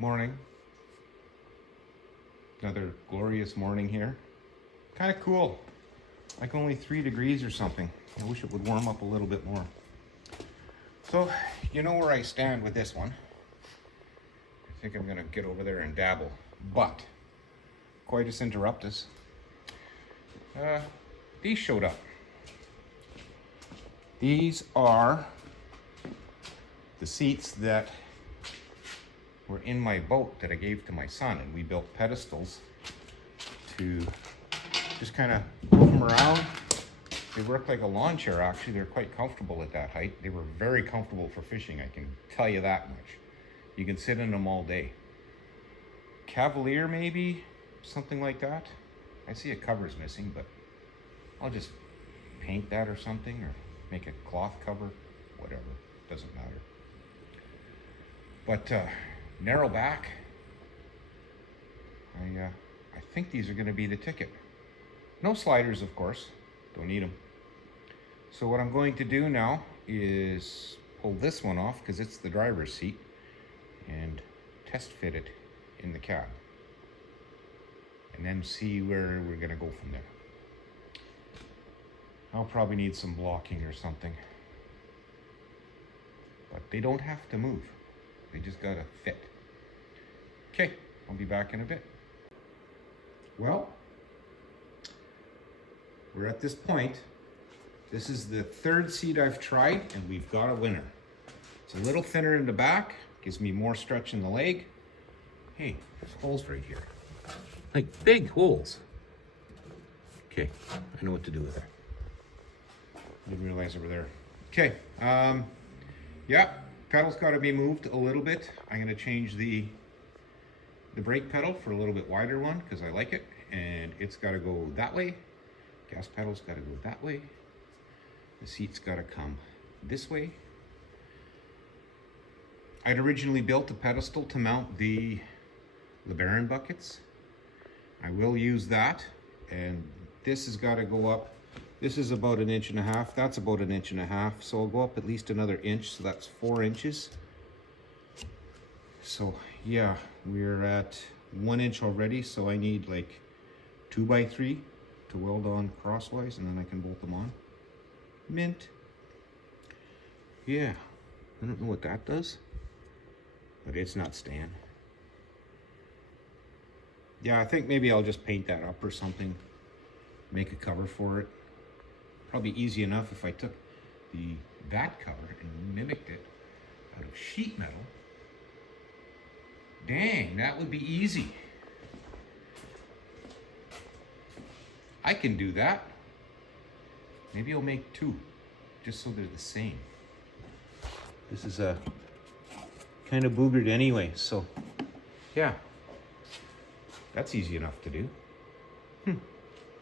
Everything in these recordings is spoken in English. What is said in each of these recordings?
Morning. Another glorious morning here. Kind of cool. Like only 3 degrees or something. I wish it would warm up a little bit more. So, you know where I stand with this one. I think I'm gonna get over there and dabble. But, coitus interruptus. These showed up. These are the seats that were in my boat that I gave to my son, and we built pedestals to just kind of move them around. They work like a lawn chair, actually. They're quite comfortable at that height. They were very comfortable for fishing, I can tell you that much. You can sit in them all day. Cavalier, maybe, something like that. I see a cover's missing, but I'll just paint that or something, or make a cloth cover, whatever, doesn't matter. But narrow back, I think these are going to be the ticket. No sliders, of course, don't need them. So what I'm going to do now is pull this one off, because it's the driver's seat, and test fit it in the cab, and then see where we're going to go from there. I'll probably need some blocking or something, but they don't have to move. They just gotta fit. Okay, I'll be back in a bit. Well, we're at this point. This is the 3rd seat I've tried, and we've got a winner. It's a little thinner in the back, gives me more stretch in the leg. Hey, there's holes right here. Like big holes. Okay, I know what to do with it. Didn't realize they were there. Okay, yeah, pedal's got to be moved a little bit. I'm going to change the brake pedal for a little bit wider one because I like it, and it's got to go that way. Gas pedal's got to go that way. The seat's got to come this way. I'd originally built a pedestal to mount the LeBaron buckets. I will use that, and this has got to go up. This is about 1.5 inches. That's about 1.5 inches. So I'll go up at least another inch. So that's 4 inches. So yeah, we're at 1 inch already. So I need like 2x3 to weld on crosswise, and then I can bolt them on. Mint. Yeah, I don't know what that does, but it's not staying. Yeah, I think maybe I'll just paint that up or something. Make a cover for it. Probably easy enough if I took that cover and mimicked it out of sheet metal. Dang, that would be easy. I can do that. Maybe I'll make 2, just so they're the same. This is a kind of boogered anyway, so yeah, that's easy enough to do.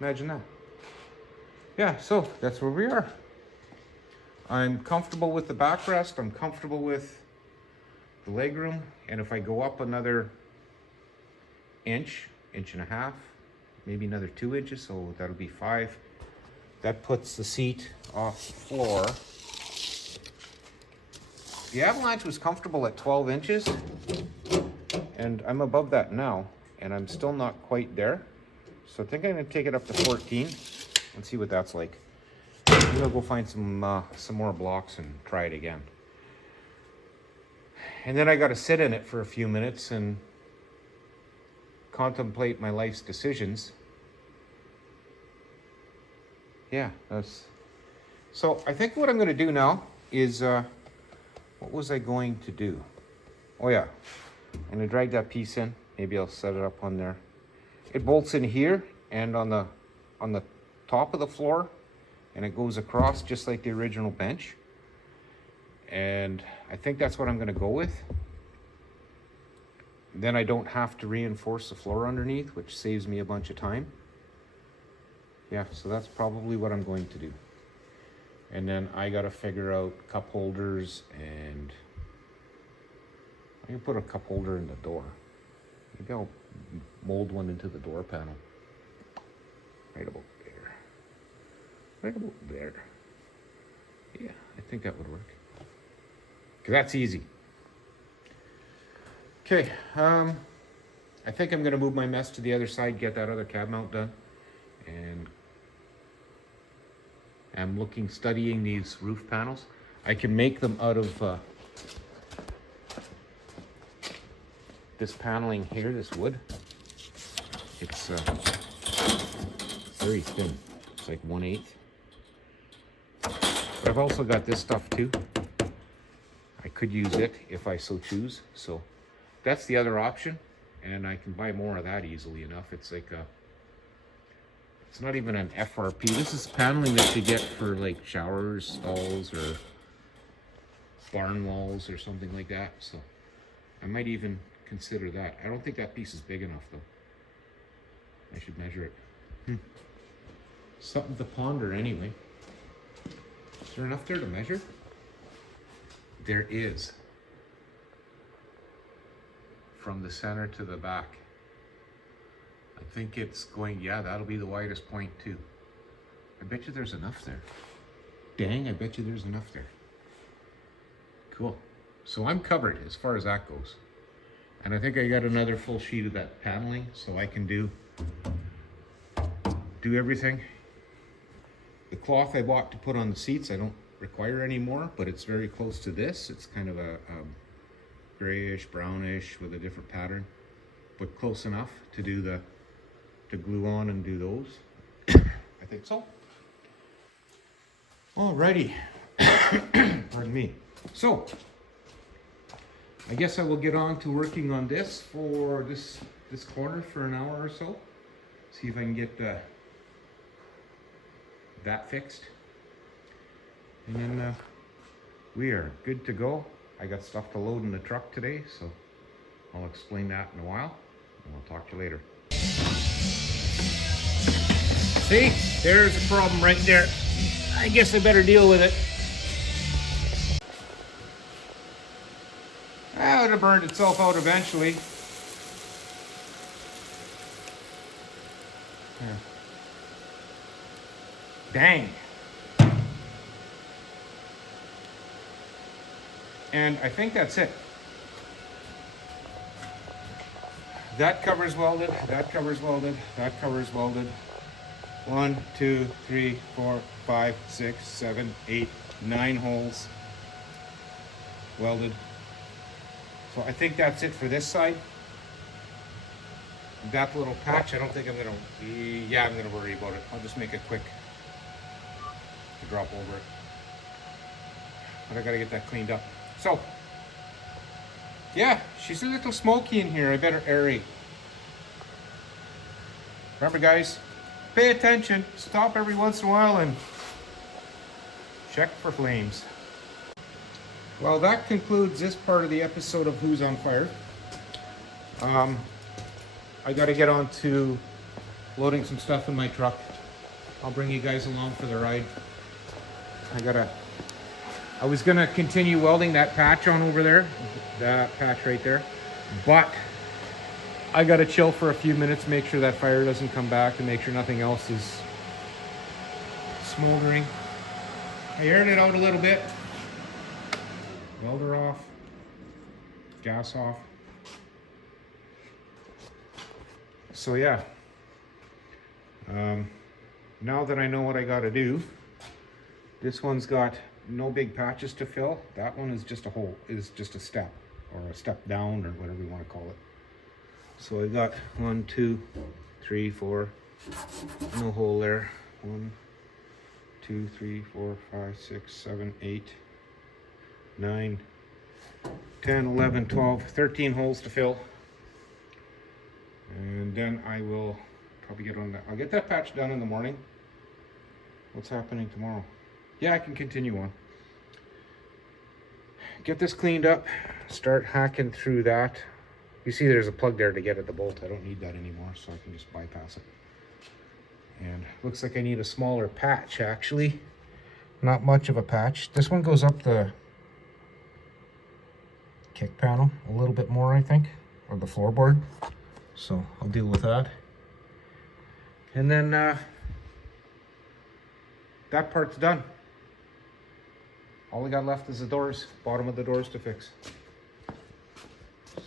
Imagine that. Yeah, so that's where we are. I'm comfortable with the backrest. I'm comfortable with the legroom. And if I go up another inch, 1.5 inches, maybe another 2 inches, so that'll be 5. That puts the seat off the floor. The Avalanche was comfortable at 12 inches, and I'm above that now, and I'm still not quite there. So I think I'm gonna take it up to 14. And see what that's like. Maybe I'll go find some more blocks and try it again. And then I got to sit in it for a few minutes and contemplate my life's decisions. Yeah, so I think what I'm going to do now is, what was I going to do? Oh yeah, I'm going to drag that piece in. Maybe I'll set it up on there. It bolts in here and on the top of the floor, and it goes across just like the original bench. And I think that's what I'm going to go with. Then I don't have to reinforce the floor underneath, which saves me a bunch of time. Yeah, so that's probably what I'm going to do. And then I got to figure out cup holders, and I can put a cup holder in the door. Maybe I'll mold one into the door panel. Right about there. Right about there. Yeah, I think that would work. Because that's easy. Okay, I think I'm gonna move my mess to the other side, get that other cab mount done. And I'm studying these roof panels. I can make them out of this paneling here, this wood. It's very thin. It's like 1/8. But I've also got this stuff too. I could use it if I so choose. So that's the other option. And I can buy more of that easily enough. It's like it's not even an FRP. This is paneling that you get for like shower stalls or barn walls or something like that. So I might even consider that. I don't think that piece is big enough though. I should measure it. Something to ponder anyway. Is there enough there to measure? There is. From the center to the back. I think it's going, yeah, that'll be the widest point too. I bet you there's enough there. Dang, I bet you there's enough there. Cool. So I'm covered as far as that goes. And I think I got another full sheet of that paneling, so I can do everything. The cloth I bought to put on the seats, I don't require anymore, but it's very close to this. It's kind of a grayish, brownish with a different pattern, but close enough to do to glue on and do those. I think so. Alrighty. Pardon me. So, I guess I will get on to working on this for this corner for an hour or so. See if I can get that fixed. And then we are good to go. I got stuff to load in the truck today, so I'll explain that in a while, and I'll talk to you later. See, there's a problem right there. I guess I better deal with it. That would have burned itself out eventually. Dang. And I think that's it. That cover's welded, that cover's welded, that cover's welded. 1, 2, 3, 4, 5, 6, 7, 8, 9 holes welded. So I think that's it for this side. That little patch, I don't think I'm gonna worry about it. I'll just make it quick to drop over it. But I gotta get that cleaned up. So, yeah, she's a little smoky in here. I better aerate. Remember guys, pay attention. Stop every once in a while and check for flames. Well, that concludes this part of the episode of Who's on Fire. I gotta get on to loading some stuff in my truck. I'll bring you guys along for the ride. I was gonna continue welding that patch on over there, that patch right there, but I gotta chill for a few minutes, make sure that fire doesn't come back, and make sure nothing else is smoldering. I aired it out a little bit. Welder off, gas off. So yeah, now that I know what I gotta do, this one's got no big patches to fill. That one is just a hole, is just a step, or a step down, or whatever you want to call it. So I got 1, 2, 3, 4, no hole there. 1, 2, 3, 4, 5, 6, 7, 8, 9, 10, 11, 12, 13 holes to fill. And then I will probably get on that. I'll get that patch done in the morning. What's happening tomorrow? Yeah, I can continue on. Get this cleaned up, start hacking through that. You see there's a plug there to get at the bolt. I don't need that anymore, so I can just bypass it. And looks like I need a smaller patch actually. Not much of a patch. This one goes up the kick panel a little bit more, I think, or the floorboard. So I'll deal with that. And then that part's done. All I got left is the doors, bottom of the doors to fix. So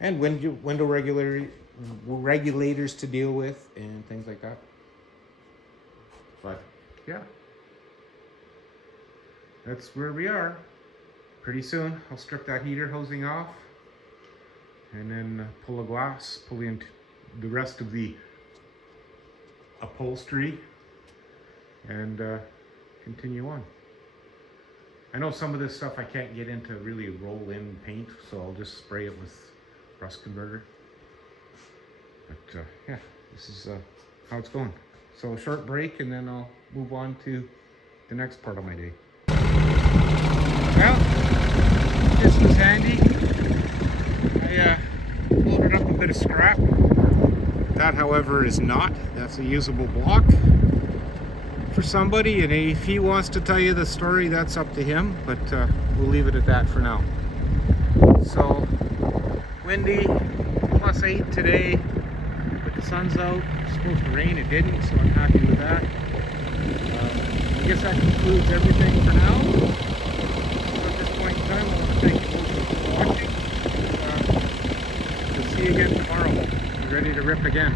and window regulators to deal with and things like that. But yeah, that's where we are. Pretty soon I'll strip that heater hosing off and then pull the glass, pull in the rest of the upholstery, and continue on. I know some of this stuff I can't get into really roll in paint, so I'll just spray it with rust converter. But yeah, this is how it's going. So a short break and then I'll move on to the next part of my day. Well, this was handy. I loaded up a bit of scrap. That, however, is not. That's a usable block for somebody, and if he wants to tell you the story, that's up to him, but we'll leave it at that for now. So, windy, +8 today, but the sun's out. It's supposed to rain, it didn't, so I'm happy with that. I guess that concludes everything for now. So at this point in time, I want to thank you for watching. We'll see you again tomorrow. Be ready to rip again.